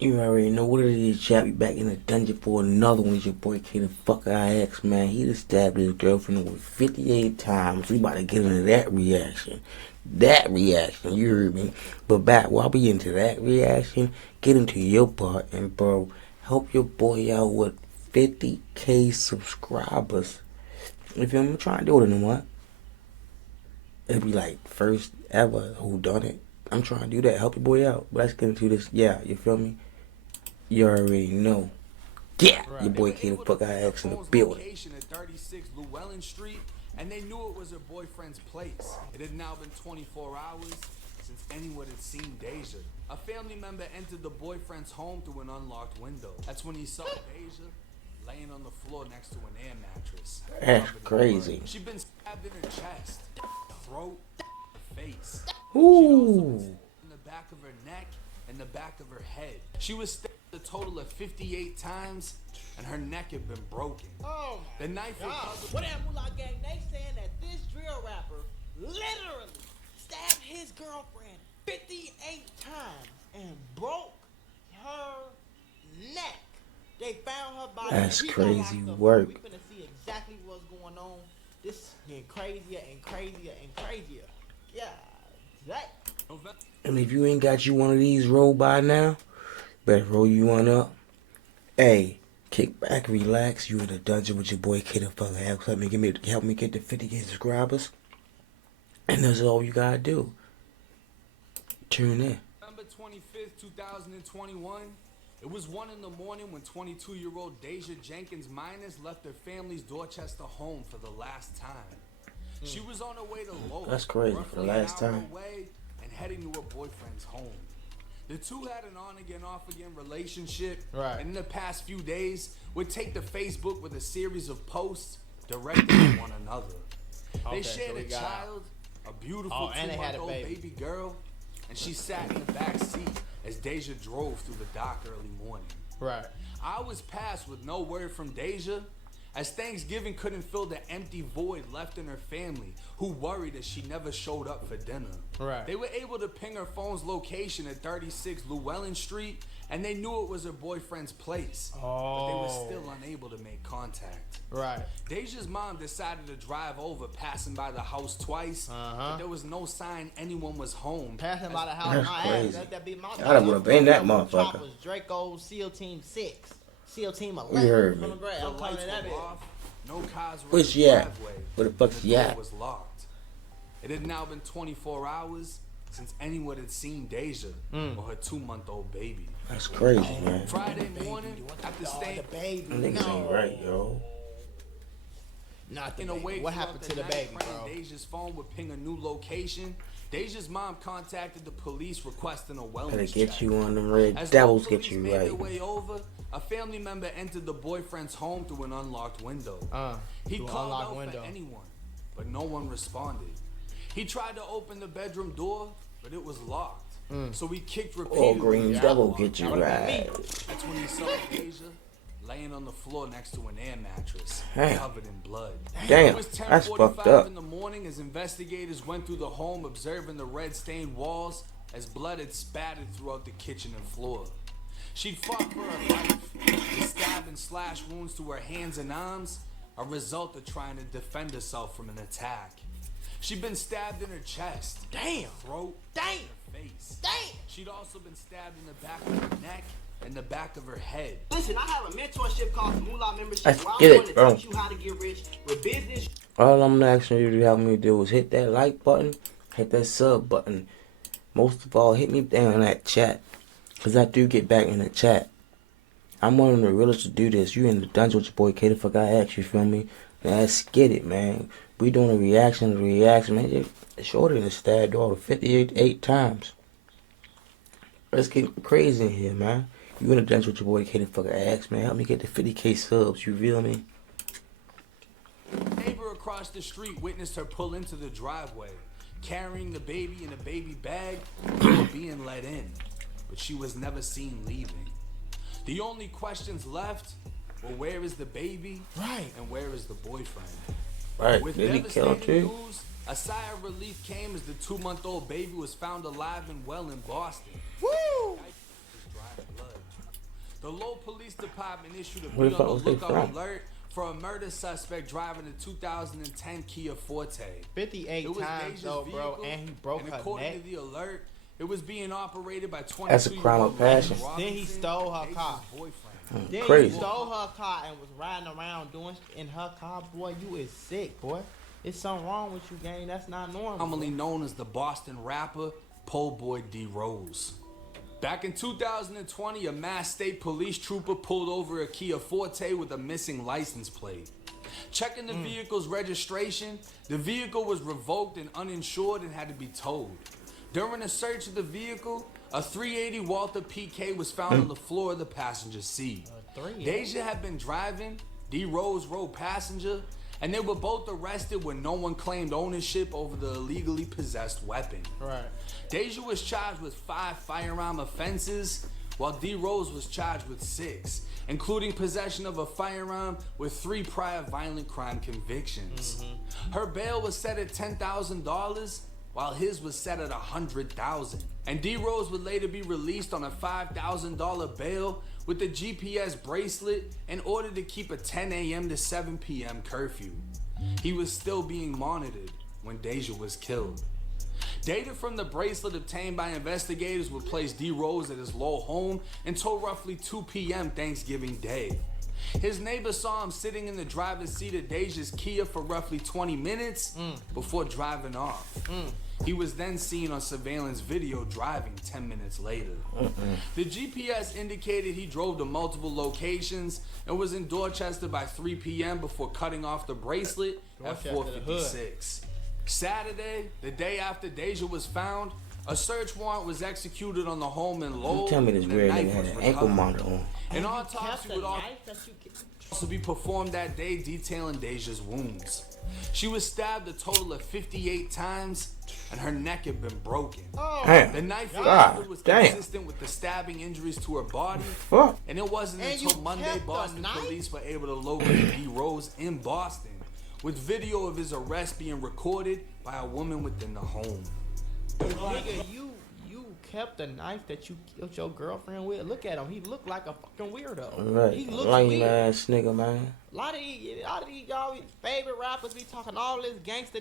You already know what it is, chap. You back in the dungeon for another one. It's your boy K the fuck IX, man. He done stabbed his girlfriend over 58 times. We about to get into that reaction. That reaction, you heard me. But back while we into that reaction, get into your part and bro, help your boy out with 50K subscribers. If you're trying to do it in what? It'll be like first ever who done it. I'm trying to do that. Help your boy out. But let's get into this. Yeah, you feel me? You already know. Yeah, right. Your boy K the fuck IX in the building. At 36 Llewellyn Street, and they knew it was her boyfriend's place. It had now been 24 hours since anyone had seen Deja. A family member entered the boyfriend's home through an unlocked window. That's when he saw Deja laying on the floor next to an air mattress. That's crazy. She'd been stabbed in her chest, throat, face. Ooh. In the back of her neck and the back of her head. She was stabbed a total of 58 times, and her neck had been broken. Oh my the knife God. What that Moolah gang? They saying that this drill rapper literally stabbed his girlfriend 58 times and broke her neck. They found her body. That's crazy work. We finna see exactly what's going on. This getting crazier and crazier and crazier. Yeah, that. And if you ain't got you one of these roll by now, better roll you one up. Hey, kick back, relax. You in the dungeon with your boy K the fuck IX. Help me get to 50K subscribers. And that's all you gotta do. Tune in. November 25th, 2021. It was 1 in the morning when 22-year-old Deja Jenkins Minus left her family's Dorchester home for the last time. She was on her way to Lowell. That's crazy, for the last time. And heading to her boyfriend's home. The two had an on-again, off-again relationship. Right. And in the past few days, would take to Facebook with a series of posts directed at one another. They shared a child, a beautiful 2-month-old baby girl, and she sat in the back seat as Deja drove through the dark early morning. Right. Hours passed with no word from Deja, as Thanksgiving couldn't fill the empty void left in her family, who worried as she never showed up for dinner. Right. They were able to ping her phone's location at 36 Llewellyn Street, and they knew it was her boyfriend's place. But they were still unable to make contact. Right. Deja's mom decided to drive over, passing by the house twice, but there was no sign anyone was home. Passing by the house, That's my crazy. ass. That'd be my I would have been that motherfucker. Choppers, Draco, SEAL Team 6, SEAL Team 11. You heard me. I'm calling that it. No cars were Where's in she the at? driveway. Where the fuck's she at? Was locked. It had now been 24 hours since anyone had seen Deja or her 2-month-old baby. That's crazy, man. Friday morning, after staying Niggas ain't right, yo. Not the in a baby. wake What happened to the baby, bro? Deja's phone would ping a new location. Deja's mom contacted the police requesting a wellness Better get check. you on them red As devils, police get you made their right. way over, a family member entered the boyfriend's home through an unlocked window. He through an called unlocked out window. for anyone, but no one responded. He tried to open the bedroom door, but it was locked. So he kicked repeatedly. Oh, green devil, get you right. That's when he saw Deja laying on the floor next to an air mattress, Damn. covered in blood. Damn, It was that's 10:45 fucked up. in the morning as investigators went through the home, observing the red-stained walls as blood had spattered throughout the kitchen and floor. She'd fought for her life, the stab and slash wounds to her hands and arms, a result of trying to defend herself from an attack. She'd been stabbed in her chest, throat, and her face. She'd also been stabbed in the back of her neck and the back of her head. Listen, I have a mentorship called the Moolah Membership. Let's where I'm get it, going to bro. teach you how to get rich with business. All I'm asking you to help me do is hit that like button, hit that sub button. Most of all, hit me down in that chat, because I do get back in the chat. I'm one of the realest to do this. You in the dungeon with your boy K the fuck IX, you feel me? Now, let's get it, man. We doing a reaction, man. It's shorter than stabbed all 58 times. Let's get crazy in here, man. You in the dungeon with your boy K the fuck IX, man. Help me get to 50K subs, you feel me? A neighbor across the street witnessed her pull into the driveway, carrying the baby in a baby bag before being let in, but she was never seen leaving. The only questions left were, where is the baby? Right. And where is the boyfriend? Right, With did he kill devastating too? news, a sigh of relief came as the 2-month-old baby was found alive and well in Boston. Woo! The Low Police Department issued a Where be the on fuck was the they lookout from? alert for a murder suspect driving a 2010 Kia Forte. 58 It was times Deja's though, bro, vehicle, and he broke and her according neck. to the alert, it was being operated by 22-year-old That's a crime of passion. Then he stole her Deja's car. boyfriend. Then Crazy. he stole her car and was riding around doing in her car. Boy, you is sick, boy. It's something wrong with you, gang. That's not normal. Commonly known as the Boston rapper, Pole Boy D. Rose. Back in 2020, a Mass State Police trooper pulled over a Kia Forte with a missing license plate. Checking the vehicle's registration, the vehicle was revoked and uninsured and had to be towed. During a search of the vehicle, a 380 Walther PK was found on the floor of the passenger seat. Deja had been driving, D. Rose rode passenger, and they were both arrested when no one claimed ownership over the illegally possessed weapon. Right. Deja was charged with 5 firearm offenses, while D. Rose was charged with 6, including possession of a firearm with 3 prior violent crime convictions. Her bail was set at $10,000, while his was set at $100,000. And D. Rose would later be released on a $5,000 bail with a GPS bracelet in order to keep a 10 a.m. to 7 p.m. curfew. He was still being monitored when Deja was killed. Data from the bracelet obtained by investigators would place D. Rose at his Lowell home until roughly 2 p.m. Thanksgiving Day. His neighbor saw him sitting in the driver's seat of Deja's Kia for roughly 20 minutes before driving off. He was then seen on surveillance video driving 10 minutes later. The GPS indicated he drove to multiple locations and was in Dorchester by 3 p.m. before cutting off the bracelet at Dorchester, the hood. 4:56. Saturday, the day after Deja was found, a search warrant was executed on the home in Lowell. Tell me this and a weird knife nigga had was an ankle recovered. monitor on. An Kept autopsy the would knife that you also be performed that day, detailing Deja's wounds. She was stabbed a total of 58 times, and her neck had been broken. Damn. The knife God was damn. consistent with the stabbing injuries to her body, Fuck. and it wasn't And until you Monday kept the Boston knife? police were able to locate D. Rose in Boston, with video of his arrest being recorded by a woman within the home. Nigga, you kept the knife that you killed your girlfriend with. Look at him. He looked like a fucking weirdo. Right. He looks Lame weird. ass nigga, man. A lot of these y'all favorite rappers be talking all this, gangster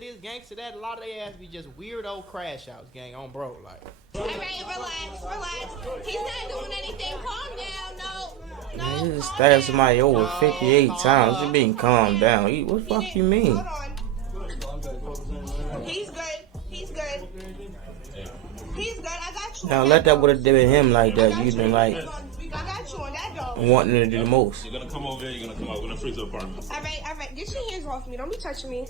that. A lot of they ass be just weirdo crash outs, gang, on bro. Like, All right, relax. He's not doing anything. Calm down. No, Man, you just calm stabbed down. somebody over 58 times. You being calm down. What the fuck you mean? Hold on. He's good. I got you. Now let that would have did him like that. You'd been like I got you on that dog. wanting to do the most. You're gonna come over here, you're gonna come out. We're gonna freeze the apartment. All right. Get your hands off me. Don't be touching me.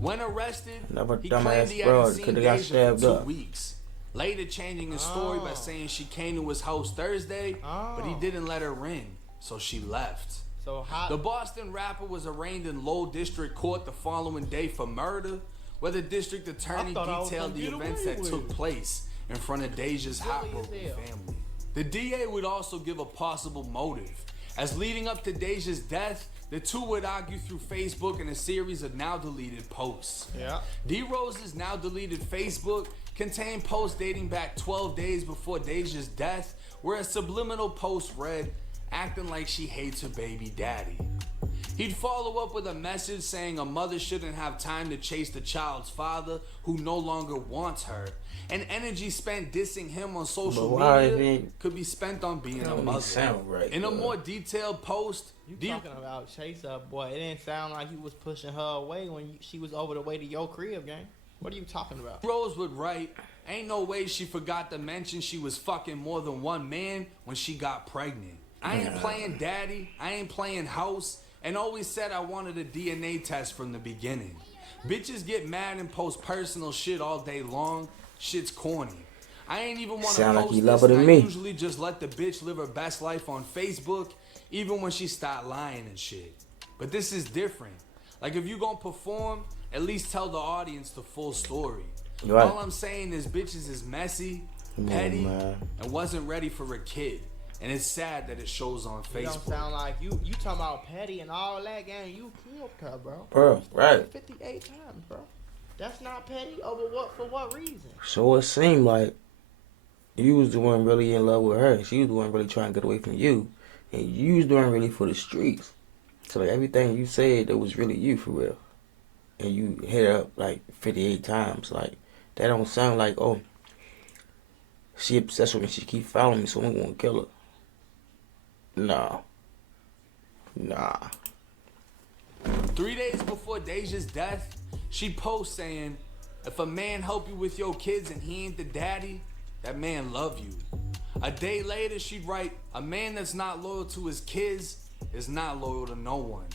When arrested, Never he dumbass claimed he broad hadn't seen coulda got Deja stabbed for 2 up. weeks. Later changing his story by saying she came to his house Thursday, but he didn't let her in, so she left. so how? The Boston rapper was arraigned in Lowell District Court the following day for murder, where the district attorney I thought I was detailed gonna the get events away that with took it. place in front of Deja's heartbroken as hell. family. The DA would also give a possible motive, as leading up to Deja's death, the two would argue through Facebook in a series of now deleted posts. Yeah. D. Rose's now deleted Facebook contained posts dating back 12 days before Deja's death, where a subliminal post read, acting like she hates her baby daddy. He'd follow up with a message saying a mother shouldn't have time to chase the child's father who no longer wants her, and energy spent dissing him on social But why media is it- could be spent on being a That don't mother. sound right, In a bro. more detailed post, You D. talking about Chase Up, boy? It didn't sound like you was pushing her away when she was over the way to your crib, gang. What are you talking about? Rose would write, ain't no way she forgot to mention she was fucking more than one man when she got pregnant. I ain't playing daddy, I ain't playing house, and always said I wanted a DNA test from the beginning. Bitches get mad and post personal shit all day long. Shit's corny. I ain't even want to Sound like post you this, love her and than I me. usually just let the bitch live her best life on Facebook, even when she start lying and shit. But this is different. Like, if you gonna perform, at least tell the audience the full story. Right. All I'm saying is bitches is messy, Come on, petty, man. and wasn't ready for a kid. And it's sad that it shows on You don't Facebook. sound like you talking about petty and all that, gang. You killed her, bro. Bro, right. 58 times, bro. That's not petty. Over what? For what reason? So it seemed like you was the one really in love with her. She was the one really trying to get away from you. And you was doing really for the streets. So like everything you said, that was really you for real. And you hit her up like 58 times. Like that don't sound like, oh, she obsessed with me, she keep following me, so I'm gonna kill her. Nah. Nah. 3 days before Deja's death, she'd post saying, if a man help you with your kids and he ain't the daddy, that man love you. A day later, she'd write, a man that's not loyal to his kids is not loyal to no one.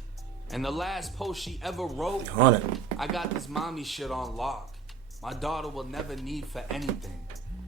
And the last post she ever wrote, 100. I got this mommy shit on lock. My daughter will never need for anything.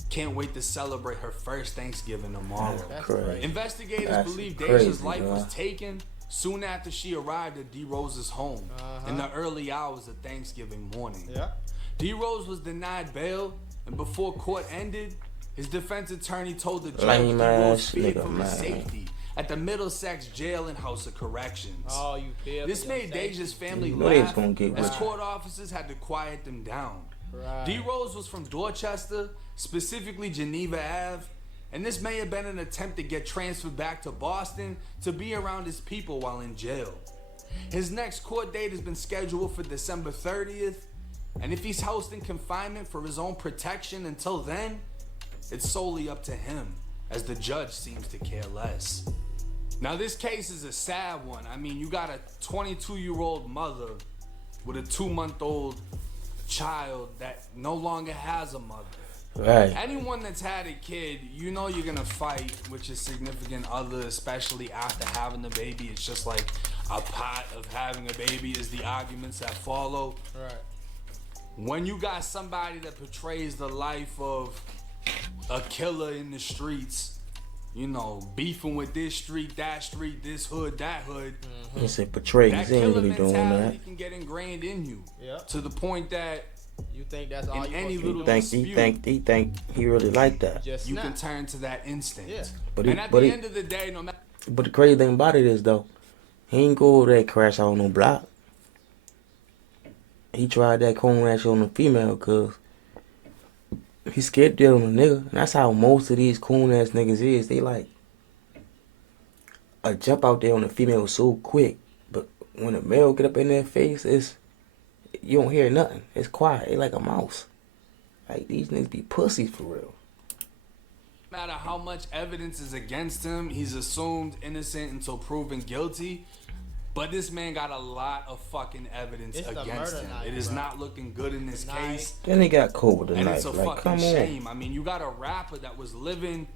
Can't wait to celebrate her first Thanksgiving tomorrow. That's Crazy. crazy. Investigators That's believe crazy, Deja's life was dog. taken soon after she arrived at D. Rose's home in the early hours of Thanksgiving morning. Yeah. D. Rose was denied bail, and before court ended, his defense attorney told the judge Lame D. Rose ass feared nigga, for his man. safety at the Middlesex Jail and House of Corrections. Oh, you feel This me? made Deja's family You know they was laugh gonna get as with you. court officers had to quiet them down. Right. D. Rose was from Dorchester, specifically Geneva Ave, and this may have been an attempt to get transferred back to Boston to be around his people while in jail. His next court date has been scheduled for December 30th, and if he's housed in confinement for his own protection until then, it's solely up to him, as the judge seems to care less. Now this case is a sad one. I mean, you got a 22-year-old mother with a 2-month-old child that no longer has a mother. Right. Anyone that's had a kid, you know you're gonna fight with your significant other, especially after having the baby. It's just like a part of having a baby is the arguments that follow. Right. When you got somebody that portrays the life of a killer in the streets, you know, beefing with this street, this hood, that hood, He said portrays. that He ain't killer really doing mentality that. can get ingrained in you. Yeah. To the point that You think that's all In you any supposed to little do? He think he really like that. Just you snap. can turn to that instinct. Yeah. But And at the end of the day, no matter But the crazy thing about it is though, he ain't go over there and crash out on no block. He tried that cone rash on the female cause he scared to deal on a nigga. And that's how most of these coon ass niggas is. They like a jump out there on the female so quick. But when a male get up in their face, it's you don't hear nothing. It's quiet. They like a mouse. Like these niggas be pussies for real. matter how much evidence is against him, he's assumed innocent until proven guilty. But this man got a lot of fucking evidence It's the against murder him. knife, It is bro. not looking good in this case. Then he got cold with the And knife. it's a Like, fucking come on. shame. I mean, you got a rapper that was living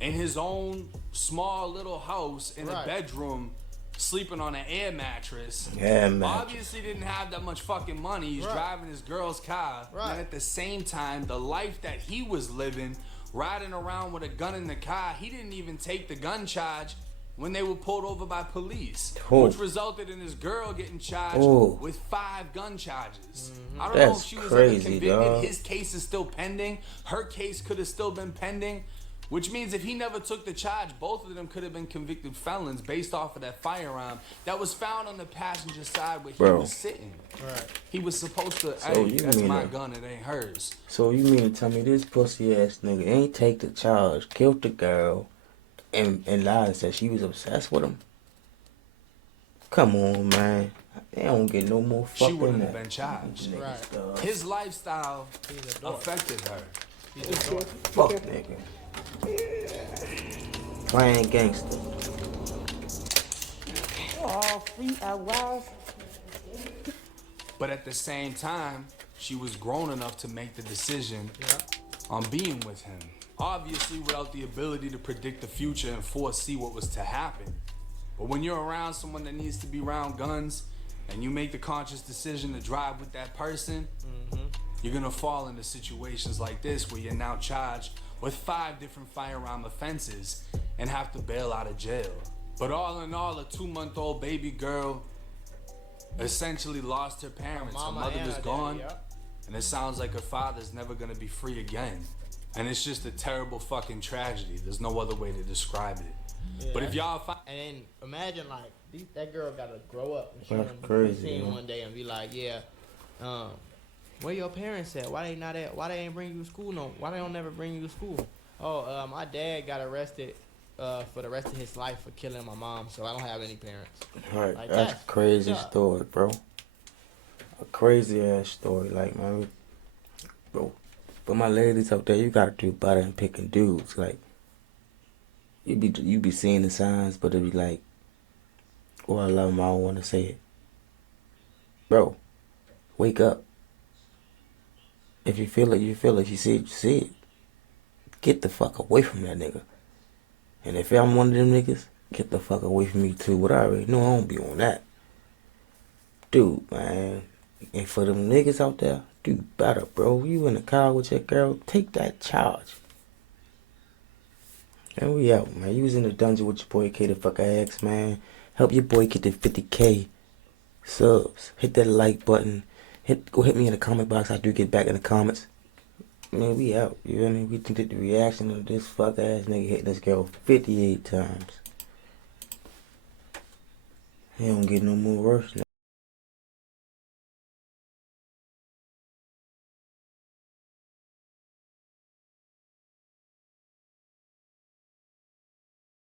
in his own small little house in a Right. bedroom, sleeping on an air mattress. Yeah, man. Obviously didn't have that much fucking money. He's Right. driving his girl's car. Right. And at the same time, the life that he was living, riding around with a gun in the car, he didn't even take the gun charge when they were pulled over by police, Oh. which resulted in his girl getting charged Oh. with 5 gun charges. I don't know That's if she was crazy, ever convicted. dog. His case is still pending. Her case could have still been pending, which means if he never took the charge, both of them could have been convicted felons based off of that firearm that was found on the passenger side where he Bro. was sitting. Right. He was supposed to, So hey, you that's mean my that- gun, it ain't hers. So you mean to tell me this pussy ass nigga ain't take the charge, killed the girl, and lied and said she was obsessed with him? Come on, man. They don't get no more fuck She than wouldn't that. have been charged. Right. Dog. His lifestyle He's a dog. affected her. He's a dog. Fuck nigga. Playing gangster. Oh, free at wild. But at the same time, she was grown enough to make the decision on being with him. Obviously, without the ability to predict the future and foresee what was to happen. But when you're around someone that needs to be around guns and you make the conscious decision to drive with that person, you're gonna fall into situations like this where you're now charged with 5 different firearm offenses and have to bail out of jail. But all in all, a 2-month-old baby girl essentially lost her parents. Her Mama mother and was her gone, daddy, and it sounds like her father's never gonna be free again. And it's just a terrible fucking tragedy. There's no other way to describe it. Yeah. But if y'all find And then imagine like that girl gotta grow up and she That's gonna crazy, be seen man. one day and be like, yeah, where your parents at? Why they not at? Why they ain't bring you to school? No, why they don't never bring you to school? Oh, my dad got arrested for the rest of his life for killing my mom. So I don't have any parents. Right, Like, that's that's crazy fucked up. story, bro. A crazy ass story, like, man, bro. But my ladies out there, you gotta do better than picking dudes. Like, you be seeing the signs, but it be like, oh, I love him, I don't want to say it, bro. Wake up. If you feel it, you feel it. If you see it, you see it. Get the fuck away from that nigga. And if I'm one of them niggas, get the fuck away from me too. But I already know I don't be on that. Dude, man. And for them niggas out there, do better, bro. You in the car with your girl, take that charge. And we out, man. You was in the dungeon with your boy K the fuck X, man. Help your boy get to 50K subs. Hit that like button. Go hit me in the comment box. I do get back in the comments. Man, we out. You feel me? We did the reaction of this fuck ass nigga hitting this girl 58 times. He don't get no more worse.